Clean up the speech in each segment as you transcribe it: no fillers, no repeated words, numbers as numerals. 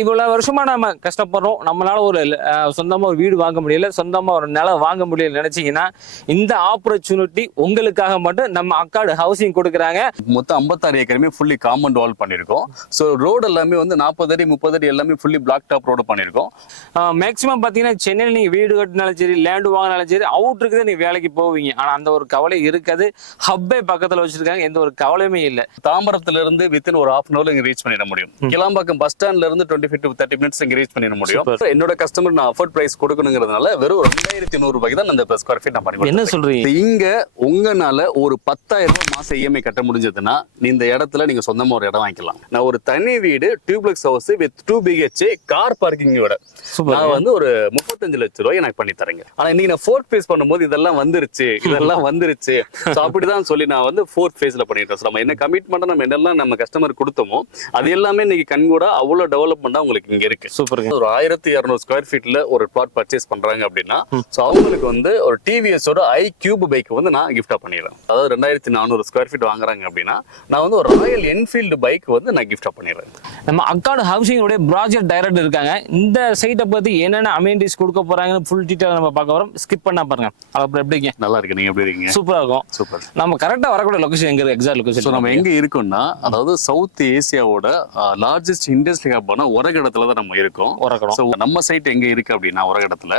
இவ்வளவு வருஷமா நம்ம கஷ்டப்படுறோம், நம்மளால ஒரு சொந்தமா ஒரு வீடு வாங்க முடியல, சொந்தமா ஒரு நிலம் வாங்க முடியல நினைச்சீங்கன்னா இந்த ஆப்பர்ச்சுனிட்டி உங்களுக்காக மட்டும் நம்ம அக்காடு ஹவுசிங் கொடுக்குறாங்க. மொத்தம் 56 ஏக்கருமே ஃபுல்லி காம்பவுண்ட் வால் பண்ணிருக்கோம். ஸோ ரோடு எல்லாமே வந்து 40 அடி 30 அடி எல்லாமே ஃபுல்லி பிளாக் டாப் ரோடு பண்ணிருக்கோம். மேக்ஸிமம் பாத்தீங்கன்னா சென்னையில் நீங்க வீடு கட்டினாலும் சரி, லேண்டு வாங்கினாலும் சரி, அவுட்ருக்கு தான் நீங்க வேலைக்கு போவீங்க. ஆனா அந்த ஒரு கவலை இருக்காது. ஹப்பே பக்கத்துல வச்சிருக்காங்க, எந்த ஒரு கவலையுமே இல்லை. தாம்பரத்துல இருந்து வித்தின் ஒரு ஹாஃப் அன் ஹவர்ல இங்க ரீச் பண்ணிட முடியும். கிளாம்பாக்கம் பஸ் ஸ்டாண்ட்ல இருந்து 25 to 30 மினிட்ஸ் இங்க ரீச் பண்ணிட முடியும். என்னோட கஸ்டமர் நான் அஃபோர்ட் பிரைஸ் கொடுக்கணுங்கிறதுனால வெறும் 2100 ரூபாய்க்கு தான் அந்த ஸ்கொயர் ஃபீட் நான் பண்ணி. என்ன சொல்றீங்க? இங்க உங்கனால ஒரு 10,000 ரூபாய் மாசம் இஎம்ஐ கட்ட முடிஞ்சதுன்னா இந்த இடத்துல நீங்க சொந்தமா ஒரு இடம் வாங்கிக்கலாம். நான் ஒரு தனி வீடு duplex house with 2 BHK car பார்க்கிங்கோட நான் வந்து ஒரு 35 லட்சம் ரூபாய் எனக்கு பண்ணி தரேங்க. ஆனா இன்னைக்கு நான் ஃபோர்த் ஃபேஸ் பண்ணும்போது இதெல்லாம் வந்துருச்சு. சோ அப்படிதான் சொல்லி நான் வந்து ஃபோர்த் ஃபேஸ்ல பண்ணிட்டேன். நம்ம என்ன கமிட்மெண்ட் நம்ம என்னெல்லாம் நம்ம கஸ்டமர் கொடுத்தோமோ அது எல்லாமே இன்னைக்கு கண்கூட அவ்வளவு டெவலப்மெண்டா உங்களுக்கு இங்க இருக்கு. சூப்பருங்க. ஒரு 1200 ஸ்கொயர் ஃபீட்ல ஒரு பிளாட் பர்ச்சேஸ் பண்றாங்க அப்படின்னா சோ அவங்களுக்கு வந்து ஒரு டிவிஎஸ் ஓட iQube பைக் வந்து நான் கிஃப்டா பண்ணிடுறேன். அதாவது 2400 ஸ்கொயர் ஃபீட் வாங்குறாங்க அப்படின்னா நான் வந்து ஒரு ராயல் என்ஃபீல்டு பைக் வந்து நான் கிஃப்டா பண்ணிடுறேன். நம்ம அக்காடு ஹவுசிங் உடைய ப்ராஜெக்ட் டைரக்டர் இருக்காங்க. இந்த சைட்டை பத்தி என்னென்ன அமெனிட்டிஸ் கொடுக்க போறாங்கன்னு ஃபுல் டீடைல் நம்ம பார்க்க வரோம். ஸ்கிப் பண்ணா பாருங்க. அப்புறம் எப்படிங்க? நல்லா இருக்கு. நீங்க எப்படி இருக்கீங்க? சூப்பரா இருக்கும். சூப்பர். நம்ம கரெக்டா வரக்கூடிய லொகேஷன் எங்க இருக்கு? எக்ஸாக்ட் லொகேஷன் நம்ம எங்க இருக்கோம்னா அதாவது சவுத் ஏசியாவோட லார்ஜஸ்ட் இண்டஸ்ட்ரியல் ஹப்பான ஒரகடத்துல தான் நம்ம இருக்கோம். நம்ம சைட் எங்க இருக்கு அப்படின்னா ஒரகடத்துல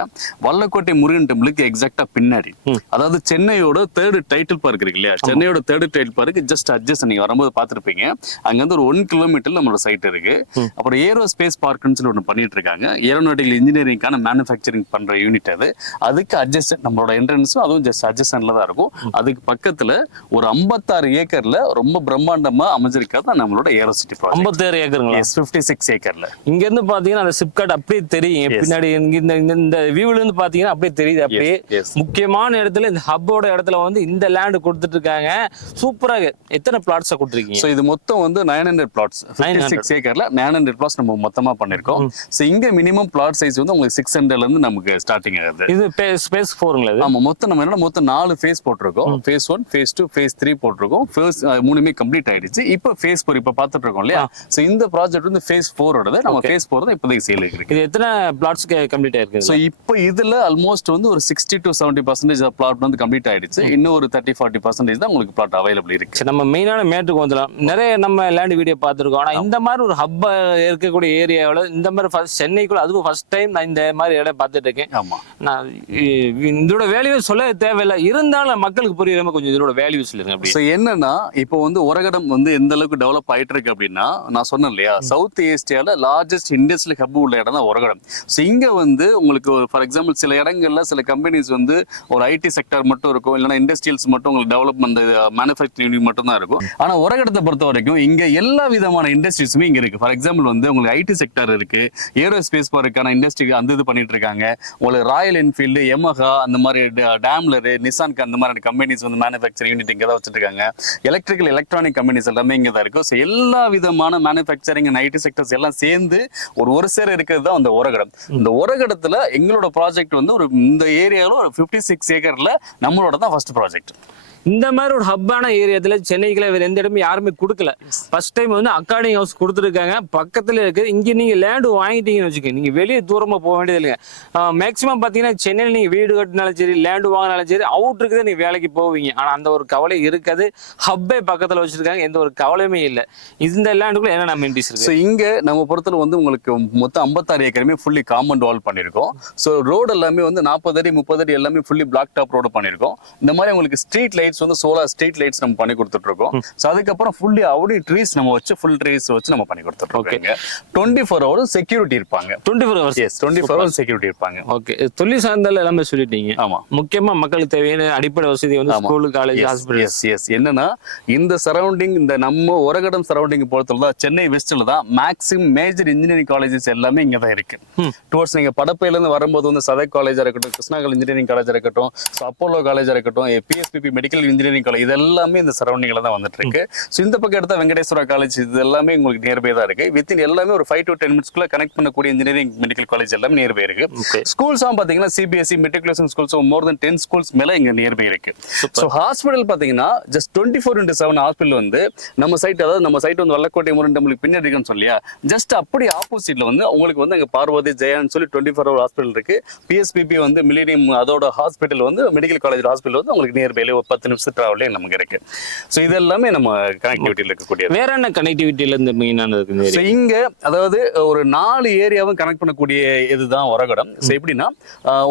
வல்லக்கோட்டை முருகன் டெம்பிளுக்கு எக்ஸாக்டா பின்னாடி, அதாவது சென்னையோட 3rd டைட்டில் பார்க் இருக்கு இல்லையா, சென்னையோட 3rd title park just adjust நீங்க வரும்போது பாத்துருப்பீங்க. அங்க வந்து ஒரு 1 கிலோமீட்டர்ல நம்மளோட சைட் இருக்கு. அப்புறம் ஏரோஸ்பேஸ் பார்க்னு சொல்லி ஒன்று பண்ணிட்டு இருக்காங்க. ஏரோநாட்டிக்கல் இன்ஜினியரிங்கான மேனுஃபேக்சரிங் பண்ற யூனிட் அது. அதுக்கு அட்ஜஸ்ட் நம்மளோட என்ட்ரன்ஸும் அதுவும் ஜஸ்ட் அட்ஜஸ்ட்ல தான் இருக்கும். அதுக்கு பக்கத்துல ஒரு 56 ஏக்கர்ல ரொம்ப பிரம்மாண்டமா அமைஞ்சிருக்காது நம்மளோட ஏரோ சிட்டி ப்ராஜெக்ட். 56 ஏக்கருங்களா? 56 ஏக்கர்ல. இங்க இருந்து பாத்தீங்கன்னா அந்த சிப்காட் அப்படியே தெரியும். பின்னாடி இந்த வியூல இருந்து பாத்தீங்கன்னா அப்படியே தெரியுது. அப்படியே முக்கியமான இடத்துல இந்த ஹப்போட இடத்துல வந்து இந்த லேண்ட் கொடுத்துட்டு இருக்காங்க. சூப்பரா. எத்தனை பிளாட்ஸ் கொடுத்துருக்கீங்க? சோ இது மொத்தம் வந்து 900 பிளாட்ஸ். 56 ஏக்கர்ல 900 பிளாட்ஸ் நம்ம மொத்தமா பண்ணிருக்கோம். சோ இங்க மினிமம் பிளாட் சைஸ் வந்து உங்களுக்கு 600ல இருந்து நமக்கு ஸ்டார்டிங் ஆகுது. இது ஸ்பேஸ் 4ங்களா? ஆமா. மொத்தம் நம்ம என்ன மொத்தம் 4 ஃபேஸ் போட்டுருக்கோம். ஃபேஸ் 1, ஃபேஸ் 2, ஃபேஸ் 3 போட்டுருக்கோம். ஃபேஸ் 3மே கம்ப்ளீட் ஆயிடுச்சு. இப்போ ஃபேஸ் 4 இப்போ பார்த்துட்டு இருக்கோம் இல்லையா. சோ இந்த ப்ராஜெக்ட் வந்து ஃபேஸ் 4 ஓடது. நம்ம ஃபேஸ் 4 தான் இப்போதைக்கு சேல் இருக்கு. இது எத்தனை பிளாட்ஸ் கம்ப்ளீட் ஆயிருக்கு? சோ இப்போ இதுல ஆல்மோஸ்ட் வந்து ஒரு 60 to 70% பிளாட் வந்து கம்ப்ளீட் ஆயிடுச்சு. இன்னும் ஒரு 30-40% தான் உங்களுக்கு பிளாட் அவைலபிள் இருக்கு. நம்ம மெயினான மேட்டுக்கு வந்துடலாம். நிறைய நம்ம லேண்ட் வீடியோ பார்த்துருக்கோம். ஆனா இந்த மாதிரி ஒரு ஹப்பா இருக்கக்கூடிய ஏரியாவில் இந்த மாதிரி ஃபர்ஸ்ட் சென்னைக்குள்ள அதுவும் ஃபர்ஸ்ட் டைம் நான் இந்த மாதிரி இடம் பார்த்துட்டு இருக்கேன். ஆமா. நான் இதோட வேல்யூ சொல்ல தேவையில்லை, இருந்தாலும் மக்களுக்கு புரியுற மாதிரி கொஞ்சம் இதோட வேல்யூ சொல்லுங்க. ஸோ என்னன்னா இப்போ வந்து ஒரகடம் வந்து எந்த அளவுக்கு டெவலப் ஆயிட்டு இருக்கு அப்படின்னா நான் சொன்னேன் இல்லையா, சவுத் ஏசியால லார்ஜஸ்ட் இண்டஸ்ட்ரியல் ஹப் உள்ள இடம் தான் ஒரகடம். ஸோ இங்க வந்து உங்களுக்கு ஒரு ஃபார் எக்ஸாம்பிள் சில இடங்கள்ல சில கம்பெனிஸ் வந்து ஒரு ஐடி செக்டர் மட்டும் இருக்கும், இல்லைன்னா இண்டஸ்ட்ரியல்ஸ் மட்டும் உங்களுக்கு டெவலப்மெண்ட் மேனுஃபேக்சரிங் யூனிட் மட்டும் தான் இருக்கும். ஆனா ஒரகடத்தை பொறுத்த வரைக்கும் இங்க எல்லா விதமான இண்டஸ்ட்ரீஸுமே இங்க இருக்கு. ஃபார் எக்ஸாம்பிள் வந்து உங்களுக்கு ஐடி செக்டர் இருக்கு, ஏரோஸ்பேஸ் பார்க்கான இண்டஸ்ட்ரி அந்த இது பண்ணிட்டு இருக்காங்க. உங்களுக்கு ராயல் என்ஃபீல்டு, யமஹா அந்த மாதிரி டேம்லர், நிசான்க்கு அந்த மாதிரி கம்பெனிஸ் வந்து மேனுஃபேக்சரிங் யூனிட் இங்க தான் வச்சிருக்காங்க. எலக்ட்ரிக்கல் எலக்ட்ரானிக் கம்பெனிஸ் எல்லாமே இங்க தான் இருக்கும். ஸோ எல்லா விதமான மேனுஃபேக்சரிங் அண்ட் ஐடி செக்டர்ஸ் எல்லாம் சேர்ந்து ஒரு சேர இருக்கிறது தான் அந்த ஒரகடம். இந்த ஒரகடத்துல எங்களோட ப்ராஜெக்ட் வந்து ஒரு இந்த ஏரியாவில் ஒரு 56 ஏக்கர்ல நம்மளோட தான் ஃபர்ஸ்ட் ப்ராஜெக்ட். இந்த மாதிரி ஒரு ஹப்பான ஏரியாத்துல சென்னைக்குள்ள வேற எந்த இடமும் யாருமே கொடுக்கல. ஃபர்ஸ்ட் டைம் வந்து அக்காடி ஹவுஸ் கொடுத்துருக்காங்க. பக்கத்துல இருக்கு. இங்க நீங்க லேண்டு வாங்கிட்டீங்கன்னு வச்சுக்கோங்க, நீங்க வெளியே தூரமா போக வேண்டியது இல்லைங்க. மேக்ஸிமம் பாத்தீங்கன்னா சென்னையில் நீங்க வீடு கட்டினாலும் சரி, லேண்டு வாங்கினாலும் சரி, அவுட்ருக்கு தான் நீங்க வேலைக்கு போவீங்க. ஆனா அந்த ஒரு கவலை இருக்காது. ஹப்பே பக்கத்துல வச்சிருக்காங்க, எந்த ஒரு கவலையுமே இல்லை. இந்த லேண்டுக்குள்ள என்னென்ன அமெனிட்டிஸ் இருக்கு? ஸோ இங்க நம்ம பொறுத்தல வந்து உங்களுக்கு மொத்தம் 56 ஏக்கருமே ஃபுல்லி காம்பவுண்ட் வால் பண்ணிருக்கோம். ஸோ ரோடு எல்லாமே வந்து 40 அடி 30 அடி எல்லாமே ஃபுல்லி பிளாக் டாப் ரோடு பண்ணிருக்கோம். இந்த மாதிரி உங்களுக்கு ஸ்ட்ரீட் லைட் வந்து சோலார் ஸ்ட்ரீட் லைட்ஸ் நம்ம பண்ணி கொடுத்துட்டு இருக்கோம். சோ அதுக்கப்புறம் ஃபுல்லி அவுடி ட்ரீஸ் நம்ம வச்சு ஃபுல் ட்ரீஸ் வச்சு நம்ம பண்ணி கொடுத்துட்டு இருக்கோம். 24 ஹவர்ஸ் செக்யூரிட்டி இருப்பாங்க. 24 ஹவர்ஸ்? எஸ், 24 ஹவர்ஸ் செக்யூரிட்டி இருப்பாங்க. ஓகே. தொழில் சார்ந்தல எல்லாமே சொல்லிட்டீங்க. ஆமா. முக்கியமா மக்களுக்கு தேவையான அடிப்படை வசதி வந்து school, college, hospital. Yes yes. என்னன்னா இந்த சரௌண்டிங் இந்த நம்ம ஒரகடம் சரௌண்டிங் பொறுத்தல தான் சென்னை வெஸ்ட்ல தான் மேக்ஸிமம் மேஜர் இன்ஜினியரிங் காலேஜஸ் எல்லாமே இங்க தான் இருக்கு. டுவர்ட்ஸ் நீங்க படப்பையில இருந்து வரும்போது வந்து சதக் காலேஜா இருக்கட்டும், கிருஷ்ணாகல் இன்ஜினியரிங் காலேஜா இருக்கட்டும், அப்போலோ காலேஜா இருக்கட்டும், PSBB medical medical engineering college இது எல்லாமே இந்த சரௌண்டிங்ல தான் வந்துட்டு இருக்கு. ஸோ இந்த பக்கம் எடுத்தா வெங்கடேஸ்வரா காலேஜ் இது எல்லாமே உங்களுக்கு நியர்பை தான் இருக்கு. வித்தின் எல்லாமே ஒரு 5 to 10 மினிட்ஸ்க்குள்ள கனெக்ட் பண்ணக்கூடிய இன்ஜினியரிங் மெடிக்கல் காலேஜ் எல்லாமே நியர்பை இருக்கு. ஸ்கூல்ஸும் பாத்தீங்கன்னா சிபிஎஸ்சி மெட்ரிகுலேஷன் ஸ்கூல்ஸ் மோர் தென் 10 ஸ்கூல்ஸ் மேல இங்க நியர்பை இருக்கு. ஸோ ஹாஸ்பிட்டல் பாத்தீங்கன்னா ஜஸ்ட் 24/7 ஹாஸ்பிட்டல் வந்து நம்ம சைட், அதாவது நம்ம சைட் வந்து வல்லக்கோட்டை முருகன் டெம்பிளுக்கு பின்னாடி இருக்குன்னு சொல்லியா, ஜஸ்ட் அப்படி ஆப்போசிட்ல வந்து உங்களுக்கு வந்து அங்க பார்வதி ஜெயான்னு சொல்லி 24 hour ஹாஸ்பிட்டல் இருக்கு. பிஎஸ்பிபி வந்து மில்லேனியம் அதோட ஹாஸ்பிட்டல் வந்து மெடிக்கல் காலேஜ் ஹாஸ்பிட்டல் வந்து உங்களுக்கு நியர்பைல ஒரு 10 நிமிஷம் டிராவலே நமக்கு இருக்கு. ஸோ இது எல்லாமே நம்ம கனெக்டிவிட்டியில் இருக்கக்கூடிய. வேற என்ன கனெக்டிவிட்டியில இருந்து மெயினான இருக்கு இங்க, அதாவது ஒரு 4 ஏரியாவும் கனெக்ட் பண்ணக்கூடிய இதுதான் ஒரகடம். ஸோ எப்படின்னா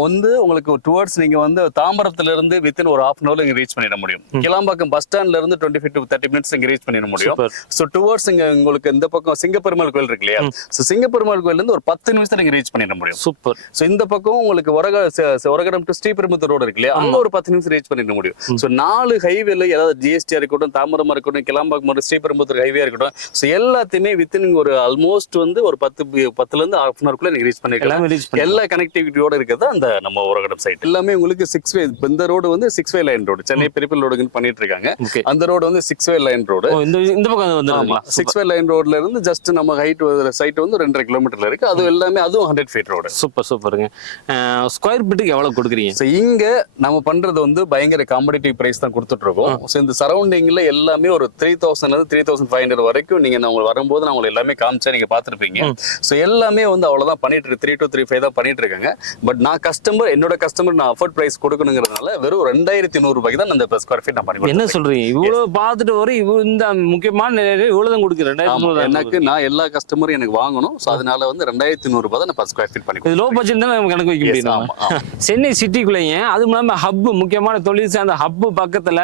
வந்து உங்களுக்கு டுவர்ட்ஸ் நீங்க வந்து தாம்பரத்துல இருந்து வித்தின் ஒரு 1/2 hour இங்க ரீச் பண்ணிட முடியும். கிளாம்பாக்கம் பஸ் ஸ்டாண்ட்ல இருந்து 25 to 30 minutes இங்க ரீச் பண்ணிட முடியும். ஸோ டுவர்ட்ஸ் இங்க உங்களுக்கு இந்த பக்கம் சிங்கப்பெருமாள் கோயில் இருக்கு இல்லையா, ஸோ சிங்கப்பெருமாள் கோயில இருந்து ஒரு 10 நிமிஷத்துல நீங்க ரீச் பண்ணிட முடியும். சூப்பர். ஸோ இந்த பக்கம் உங்களுக்கு ஒரகடம் டு ஸ்ரீபெரும்புத்தூர் ரோடு இருக்கு இல்லையா, அங்க ஒரு 10 நிமிஷம் ரீச் பண்ணிட முடியும். ஸோ 4 ஹைவேல, ஏதாவது ஜிஎஸ்டியா இருக்கட்டும், தாம்பரமா இருக்கட்டும், கிளாம்பாக்கம் ஸ்ரீபெரும்புத்தூர் ஹைவே இருக்கட்டும், ஸோ எல்லாத்தையுமே வித்தின் ஒரு ஆல்மோஸ்ட் வந்து ஒரு 10ல இருந்து 1/2 hour நீங்க ரீச் பண்ணிக்கலாம். எல்லா கனெக்டிவிட்டியோட இருக்கிறது அந்த நம்ம ஒரகடம் சைட் எல்லாமே உங்களுக்கு 6 வே. இந்த ரோடு வந்து 6 வே லைன் ரோடு, சென்னை பெரிப்பல் ரோடுன்னு பண்ணிட்டு இருக்காங்க. அந்த ரோடு வந்து 6 வே லைன் ரோடு. இந்த பக்கம் வந்து 6 வே லைன் ரோட்ல இருந்து ஜஸ்ட் நம்ம சைட் வந்து 2.5 கிலோமீட்டர்ல இருக்கு. அது எல்லாமே அதுவும் 100 feet ரோடு. சூப்பர் சூப்பருங்க. ஸ்கொயர் ஃபீட்டுக்கு எவ்வளவு கொடுக்குறீங்க? ஸோ இங்க நம்ம பண்றது வந்து பயங்கர காம்படிட்டிவ் பிரைஸ் தான் கொடுத்துட்டு இருக்கோம். ஸோ இந்த சரௌண்டிங்ல எல்லாமே ஒரு 3000 இருந்து 3500 வரைக்கும் நீங்க நம்ம வரும்போது நான் உங்களுக்கு எல்லாமே காமிச்சா நீங்க பாத்துருப்பீங்க. ஸோ எல்லாமே வந்து அவ்வளவுதான் பண்ணிட்டு 3 to 3.5 தான் பண்ணிட்டு இருக்காங்க. பட் நான் என்னோட கஸ்டமர் நான் அஃபோர்ட் பிரைஸ் கொடுக்கணுங்கிறதுனால வெறும் 2200 ரூபாய்க்கு தான் அந்த ஸ்கொயர் ஃபீட் நான் பண்ணி. என்ன சொல்றீங்க? இவ்வளவு பார்த்துட்டு வரும் இந்த முக்கியமான இவ்வளவு தான் கொடுக்குறேன். எனக்கு நான் எல்லா கஸ்டமரும் எனக்கு வாங்கணும். ஸோ அதனால வந்து 2200 ரூபாய் தான் நான் ஸ்கொயர் ஃபீட் பண்ணி. லோ பட்ஜெட் தான் நம்ம கணக்கு வைக்க முடியும். சென்னை சிட்டிக்குள்ளேயே அதுவும் இல்லாம ஹப், முக்கியமான தொழில் சார்ந்த ஹப் பக்கத்துல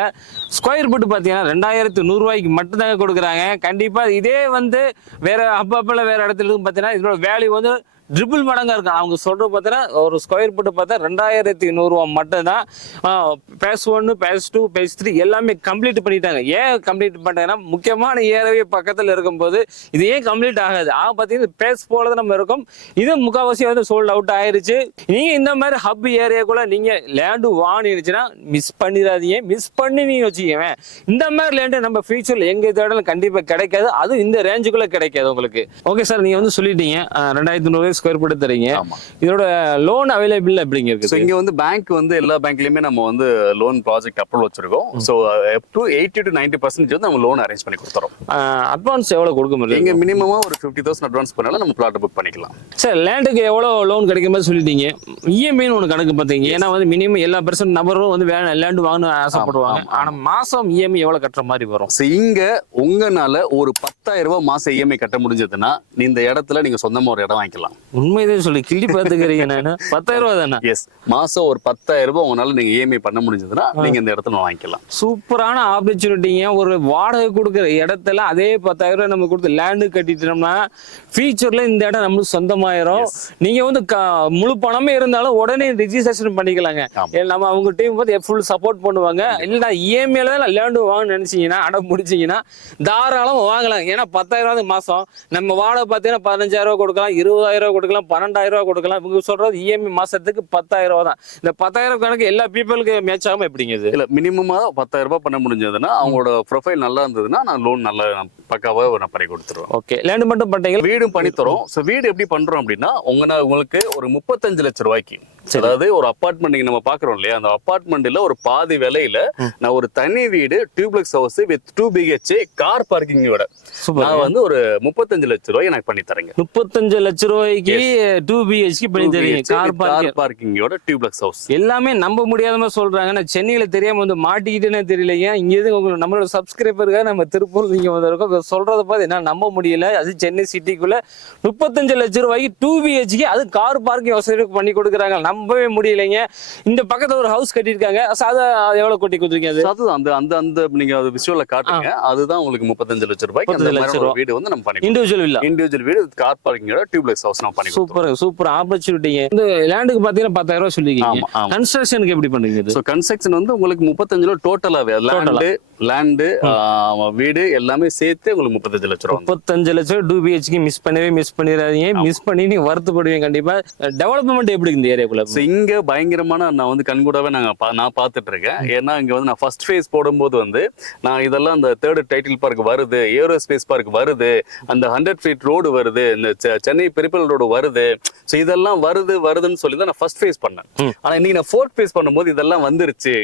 ஸ்கொயர் ஃபீட் பாத்தீங்கன்னா 2100 ரூபாய்க்கு மட்டும் தாங்க கொடுக்குறாங்க. கண்டிப்பா இதே வந்து வேற ஹப்ல வேற இடத்துல இருந்து பாத்தீங்கன்னா இதோட வேல்யூ வந்து ட்ரிபிள் மடங்கா இருக்கு. அவங்க சொல்றது பார்த்தீங்கன்னா ஒரு ஸ்கொயர் ஃபீட் பார்த்தா 2200 ரூபா மட்டும் தான். பேஸ் 1, பேஸ் 2, பேஸ் 3 எல்லாமே கம்ப்ளீட் பண்ணிட்டாங்க. ஏன் கம்ப்ளீட் பண்ணிட்டாங்கன்னா முக்கியமான ஏரியாவே பக்கத்தில் இருக்கும்போது இது ஏன் கம்ப்ளீட் ஆகாது? பார்த்தீங்கன்னா பேஸ் போல தான் நம்ம இருக்கும். இது முக்கால்வாசி வந்து சோல்ட் அவுட் ஆயிருச்சு. நீங்க இந்த மாதிரி ஹப் ஏரியாக்குள்ள நீங்க லேண்டு வாங்கிடுச்சுன்னா மிஸ் பண்ணிடாதீங்க. மிஸ் பண்ணி நீங்க வச்சுக்கவேன். இந்த மாதிரி லேண்டு நம்ம ஃபியூச்சர்ல எங்க தேடலும் கண்டிப்பா கிடைக்காது. அதுவும் இந்த ரேஞ்சுக்குள்ள கிடைக்காது உங்களுக்கு. ஓகே சார், நீங்க வந்து சொல்லிட்டீங்க 2200 ஸ்கொயர் ஃபீட் தரீங்க. இதோட லோன் அவைலபிள் எப்படிங்க இருக்கு? இங்க வந்து பேங்க் வந்து எல்லா பேங்க்லயுமே நம்ம வந்து லோன் ப்ராஜெக்ட் அப்ரூவல் வச்சிருக்கோம். சோ அப் டு 80 to 90% வந்து நம்ம லோன் அரேஞ்ச் பண்ணி கொடுத்துறோம். அட்வான்ஸ் எவ்வளவு கொடுக்க முடியும்? இங்க மினிமமா ஒரு 50,000 அட்வான்ஸ் பண்ணால நம்ம பிளாட் புக் பண்ணிக்கலாம். சார், லேண்டுக்கு எவ்வளவு லோன் கிடைக்கும் மாதிரி சொல்லிட்டீங்க. இஎம்ஐன்னு ஒன்று கணக்கு பார்த்தீங்க. ஏன்னா வந்து மினிமம் எல்லா பெர்சன்ட் நபரும் வந்து லேண்டு வாங்கணும்னு ஆசைப்படுவாங்க. ஆனா மாசம் இஎம்ஐ எவ்வளவு கட்டுற மாதிரி வரும்? இங்க உங்கனால ஒரு 10,000 ரூபாய் மாசம் இஎம்ஐ கட்ட முடிஞ்சதுன்னா இந்த இடத்துல நீங்க சொந்தமா ஒரு இடம் வாங்கிக்கலாம். உண்மைதான் சொல்லி கிள்ளி பார்த்துக்கிறீங்க. நான் 10,000 ரூபாய் தானே? எஸ், மாசம் ஒரு 10,000 ரூபாய் உங்களால நீங்க இஎம்ஐ பண்ண முடிஞ்சதுன்னா நீங்க இந்த இடத்துல வாங்கிக்கலாம். சூப்பரான ஆப்பர்ச்சுனிட்டிங்க. ஒரு வாடகை கொடுக்குற இடத்துல அதே 10,000 ரூபாய் நம்ம கொடுத்து லேண்டு கட்டிட்டோம்னா ஃபியூச்சர்ல இந்த இடம் நம்மளுக்கு சொந்தமாயிரும். நீங்க வந்து முழு பணமே இருந்தாலும் உடனே ரிஜிஸ்ட்ரேஷன் பண்ணிக்கலாங்க. நம்ம அவங்க டீம் வந்து ஃபுல் சப்போர்ட் பண்ணுவாங்க. இல்லைன்னா இஎம்ஐல தான் லேண்டு வாங்க நினைச்சீங்கன்னா அடம் முடிச்சீங்கன்னா தாராளம் வாங்கலாம். ஏன்னா 10,000 ரூபாய் மாசம் நம்ம வாடகை பார்த்தீங்கன்னா 15,000 ரூபாய் கொடுக்கலாம், 20,000 ரூபாய் கொடுக்கலாம், 12,000 ரூபாய் கொடுக்கலாம். இவங்க சொல்றது இஎம்ஐ மாசத்துக்கு 10,000 ரூபாய் தான். இந்த 10,000 கணக்கு எல்லா பீப்புளுக்கு மேட்ச் ஆகாம எப்படிங்க இது? இல்ல, மினிமமா 10,000 ரூபாய் பண்ண முடிஞ்சதுன்னா அவங்களோட ப்ரொஃபைல் நல்லா இருந்ததுன்னா நான் லோன் நல்லா பக்காவா நான் பண்ணி கொடுத்துருவேன். ஓகே, லேண்டு மட்டும் பண்ணிட்டீங்க, வீடும் பண்ணி தரோம். ஸோ வீடு எப்படி பண்றோம் அப்படின்னா உங்களுக்கு ஒரு 35 லட்சம் ரூபாய்க்கு, அதாவது ஒரு அபார்ட்மெண்ட் நம்ம பாக்குறோம் இல்லையா, அந்த அபார்ட்மெண்ட்ல ஒரு பாதி விலையில நான் ஒரு தனி வீடு duplex house with 2 BHK car பார்க்கிங்கோட நான் வந்து ஒரு 35 லட்சம் ரூபாய் எனக்கு பண்ணி தரேங்க. 35 லட்சம் ரூபாய்க்கு 2 BHK பண்ணி தரீங்க. கார் பார்க்கிங்கோட டியூப்ளெக்ஸ் ஹவுஸ் எல்லாமே நம்ப முடியாத மாதிரி சொல்றாங்க. நான் சென்னையில தெரியாம வந்து மாட்டிக்கிட்டேன்னு தெரியலைங்க. இங்க எது நம்மளோட சப்ஸ்கிரைபருக்காக நம்ம திருப்பூர் நீங்க வந்திருக்கோம். சொல்றத பார்த்து என்ன நம்ப முடியல. அது சென்னை சிட்டிக்குள்ள 35 லட்சம் ரூபாய்க்கு 2 BHK அது கார் பார்க்கிங் வசதி பண்ணி கொடுக்குறாங்க. நம்பவே முடியலைங்க. இந்த பக்கத்துல ஒரு ஹவுஸ் கட்டியிருக்காங்க. அதை எவ்வளவு கொட்டி கொடுத்துருக்கீங்க? அது அந்த அந்த நீங்க அது விஷுவல காட்டுங்க. அதுதான் உங்களுக்கு 35 லட்சம் ரூபாய்க்கு வீடு வந்து நம்ம பண்ணி இண்டிவிஜுவல் வீடு கார் பார்க்கிங்கோட டியூப்ளெக்ஸ் ஹவுஸ் நம்ம பண்ணி. சூப்பர் ஆப்பர்ச்சுனிட்டிங்க. இந்த லேண்டுக்கு பாத்தீங்கன்னா 10,000 ரூபாய் சொல்லிருக்கீங்க. கன்ஸ்ட்ரக்ஷனுக்கு எப்படி பண்றீங்க? சோ கன்ஸ்ட்ரக்ஷன் வந்து உங்களுக்கு 35 டோட்டலாவே லேண்ட் லேண்டு வீடு எல்லாமே சேர்த்து உங்களுக்கு 35 லட்சம் ரூபா 35 லட்சம் 2 BHK மிஸ் பண்ணிடாதீங்க. மிஸ் பண்ணி நீங்க வருத்தப்படுவீங்க கண்டிப்பா. டெவலப்மெண்ட் எப்படி இந்த ஏரியாக்குள்ள? இங்க பயங்கரமான நான் வந்து கண்கூடாவே நான் பார்த்துட்டு இருக்கேன். ஏன்னா இங்க வந்து நான் ஃபர்ஸ்ட் ஃபேஸ் போடும்போது வந்து நான் இதெல்லாம் அந்த 3rd டைட்டில் பார்க் வருது, ஏரோஸ்பேஸ் பார்க் வருது, அந்த 100 feet ரோடு வருது, இந்த சென்னை பெரிப்பல் ரோடு வருது, ஸோ இதெல்லாம் வருதுன்னு சொல்லி தான் நான் ஃபர்ஸ்ட் ஃபேஸ் பண்ணேன். ஆனா இன்னைக்கு நான் 4th ஃபேஸ் பண்ணும்போது இதெல்லாம் வந்துருச்சு.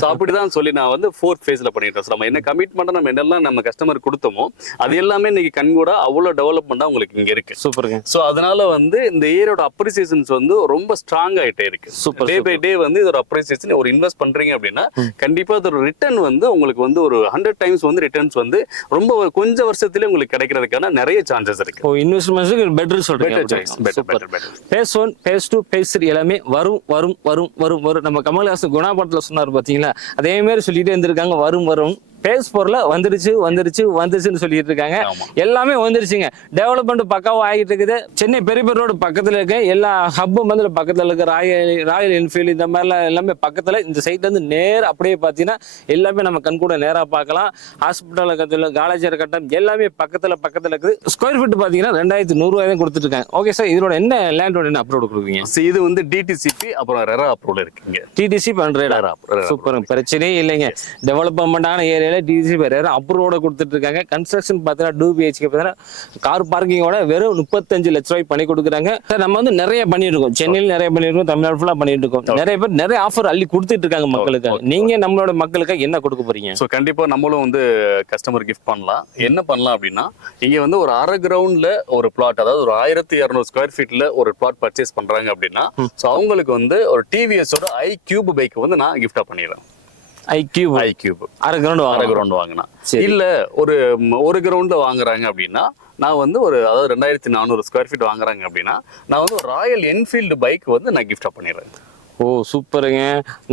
ஸோ அப்படிதான் சொல்லி நான் வந்து 4th ஃபேஸ்ல பண்ணிட்டேன். நம்ம என்ன கமிட்மெண்ட் நம்ம என்னெல்லாம் நம்ம கஸ்டமர் கொடுத்தோமோ அது எல்லாமே இன்னைக்கு கண்கூடா அவ்வளவு டெவலப்மெண்டா உங்களுக்கு இங்க இருக்கு. சூப்பருங்க. ஸோ அதனால வந்து இந்த ஏரியோட அப்ரிசியேஷன்ஸ் வந்து ரொம்ப ஸ்ட்ராங் ஆயிட்டே இருக்கு. டே பை டே வந்து இதோட அப்ரிசியேஷன் ஒரு இன்வெஸ்ட் பண்றீங்க அப்படின்னா கண்டிப்பா இதோட ரிட்டர்ன் வந்து உங்களுக்கு வந்து ஒரு 100 times வந்து ரிட்டர்ன்ஸ் வந்து ரொம்ப கொஞ்சம் வருஷத்துல உங்களுக்கு கிடைக்கிறதுக்கான நிறைய சான்சஸ் இருக்கு. ஓ, இன்வெஸ்ட்மெண்ட்ஸ்க்கு பெட்டர் சொல்றீங்க. பெட்டர். பேஸ் 1 பேஸ் 2 பேஸ் 3 எல்லாமே வரும். நம்ம கமல்ஹாசன் குணா படத்துல சொன்னார் பாத்தீங்களா, அதே மாதிரி சொல்லிட்டே இருந்திருக்காங்க. வரும் பேஸ் 4ல வந்துருச்சுன்னு சொல்லிட்டு இருக்காங்க. எல்லாமே வந்துருச்சுங்க. டெவலப்மெண்ட் பக்காவா ஆகிட்டு இருக்குது. சென்னை பெரிப்பல் ரோடு பக்கத்துல இருக்க எல்லா ஹப்பும் வந்து பக்கத்துல இருக்க ராயல் என்ஃபீல்டு இந்த மாதிரிலாம் எல்லாமே பக்கத்துல. இந்த சைட்ல இருந்து நேர் அப்படியே பாத்தீங்கன்னா எல்லாமே நம்ம கண் கூட நேரா பார்க்கலாம். ஹாஸ்பிட்டல் கட்டல, காலேஜர் கட்டம் எல்லாமே பக்கத்துல இருக்குது. ஸ்கொயர் ஃபீட் பாத்தீங்கன்னா 2100 ரூபாய் தான் கொடுத்துட்டு இருக்காங்க. ஓகே சார், இதோட என்ன லேண்டோட என்ன அப்ரூவ் கொடுக்குறீங்க? இது வந்து டிடிசிபி அப்புறம் ரெரா அப்ரூவல் இருக்குங்க. டிடிசி 100 சூப்பர், பிரச்சனையே இல்லைங்க. டெவலப்மெண்டான ஏரியா டிசி அப்ரூவோட கொடுத்துட்டு இருக்காங்க. கன்ஸ்ட்ரக்ஷன் பார்த்தீங்கன்னா 2 BHK பார்த்தீங்கன்னா கார் பார்க்கிங்கோட வெறும் 35 லட்ச ரூபாய் பண்ணி கொடுக்குறாங்க. நம்ம வந்து நிறைய பண்ணிட்டு இருக்கோம். சென்னையில் நிறைய பண்ணிருக்கோம், தமிழ்நாடு ஃபுல்லா பண்ணிட்டு இருக்கோம். நிறைய பேர் நிறைய ஆஃபர் அள்ளி கொடுத்துட்டு இருக்காங்க மக்களுக்கு. நீங்க நம்மளோட மக்களுக்கு என்ன கொடுக்க போறீங்க? ஸோ கண்டிப்பா நம்மளும் வந்து கஸ்டமர் கிஃப்ட் பண்ணலாம். என்ன பண்ணலாம் அப்படின்னா, இங்க வந்து ஒரு அரை கிரவுண்ட்ல ஒரு பிளாட், அதாவது ஒரு 1200 ஸ்கொயர் ஃபீட்ல ஒரு பிளாட் பர்ச்சேஸ் பண்றாங்க அப்படின்னா, ஸோ அவங்களுக்கு வந்து ஒரு டிவிஎஸோட iQube பைக் வந்து நான் கிஃப்டா பண்ணிடுறேன். iQube அரை கிரவுண்ட் வாங்கினா இல்ல ஒரு கிரவுண்ட்ல வாங்குறாங்க அப்படின்னா நான் வந்து அதாவது 2400 ஸ்கொயர் ஃபீட் வாங்குறாங்க அப்படின்னா நான் வந்து ஒரு ராயல் என்ஃபீல்டு பைக் வந்து நான் கிஃப்டா பண்ணிடுறேன். ஓ, சூப்பருங்க.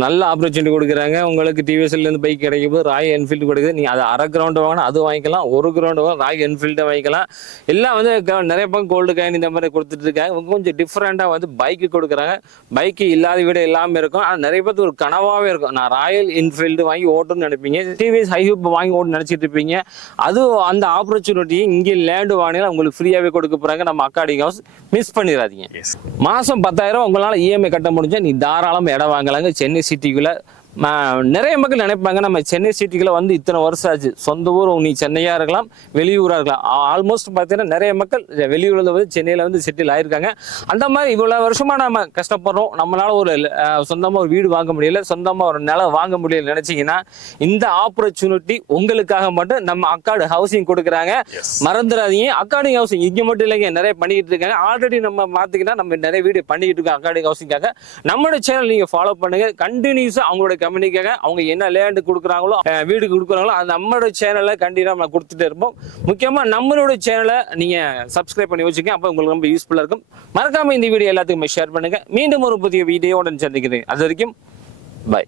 நல்ல ஆப்பர்ச்சுனிட்டி கொடுக்குறாங்க உங்களுக்கு. டிவிஎஸ்ல இருந்து பைக் கிடைக்கும் போது ராயல் என்ஃபீல்டு கொடுக்குது. நீங்க அதை அரை கிரவுண்ட் வாங்கினா அது வாங்கிக்கலாம், ஒரு கிரவுண்ட் வாங்க ராயல் என்ஃபீல்டை வாங்கிக்கலாம். எல்லாம் வந்து நிறைய பக்கம் கோல்டு காயின் இந்த மாதிரி கொடுத்துட்டு இருக்காங்க. கொஞ்சம் டிஃப்ரெண்டா வந்து பைக்கு கொடுக்குறாங்க. பைக்கு இல்லாத வீடு எல்லாமே இருக்கும். ஆனால் நிறைய பேருக்கு ஒரு கனவாவே இருக்கும், நான் ராயல் என்ஃபீல்டு வாங்கி ஓட்டணும்னு நினைப்பீங்க, டிவிஎஸ் iQube வாங்கி ஓட்டு நினைச்சிட்டு இருப்பீங்க. அது அந்த ஆப்பர்ச்சுனிட்டி இங்கே லேண்டு வாங்கினா உங்களுக்கு ஃப்ரீயாவே கொடுக்க போறாங்க. நம்ம அக்காடிங் ஹவுஸ் மிஸ் பண்ணிடாதீங்க. மாசம் 10,000 உங்களால இஎம்ஐ கட்ட முடிஞ்சா நீ தாராளமா இடம் வாங்கலாங்க. சென்னை சிட்டிக்குள்ள நிறைய மக்கள் நினைப்பாங்க நம்ம சென்னை சிட்டிக்குள்ள வந்து இத்தனை வருஷம் ஆச்சு, சொந்த ஊர் நீ சென்னையா இருக்கலாம், வெளியூரா இருக்கலாம். ஆல்மோஸ்ட் பார்த்தீங்கன்னா நிறைய மக்கள் வெளியூர்ல வந்து சென்னையில வந்து செட்டில் ஆயிருக்காங்க. அந்த மாதிரி இவ்வளவு வருஷமா நம்ம கஷ்டப்படுறோம், நம்மளால ஒரு சொந்தமா ஒரு வீடு வாங்க முடியல, சொந்தமா ஒரு நிலம் வாங்க முடியல நினைச்சீங்கன்னா இந்த ஆப்பர்ச்சுனிட்டி உங்களுக்காக மட்டும் நம்ம அக்காடு ஹவுசிங் கொடுக்குறாங்க. மறந்துடாதீங்க. அக்காடிங் ஹவுசிங் இங்க மட்டும் இல்லைங்க, நிறைய பண்ணிட்டு இருக்காங்க. ஆல்ரெடி நம்ம பார்த்துக்கிட்டா நம்ம நிறைய வீடு பண்ணிட்டு இருக்கோம் அக்காடிங் ஹவுசிங்காக. நம்மளோட சேனல் நீங்க ஃபாலோ பண்ணுங்க. கண்டினியூஸா அவங்களோட கம்பெனிக்காக அவங்க என்ன லேண்ட் கொடுக்குறாங்களோ, வீடு கொடுக்குறாங்களோ, அது நம்மளோட சேனலை கண்டிப்பா நம்ம கொடுத்துட்டே இருப்போம். முக்கியமா நம்மளோட சேனலை நீங்க சப்ஸ்கிரைப் பண்ணி வச்சுக்கோங்க. அப்போ உங்களுக்கு ரொம்ப யூஸ்ஃபுல்லா இருக்கும். மறக்காம இந்த வீடியோ எல்லாத்துக்குமே ஷேர் பண்ணுங்க. மீண்டும் ஒரு புதிய வீடியோட சந்திக்கிறேன். அது வரைக்கும் பை.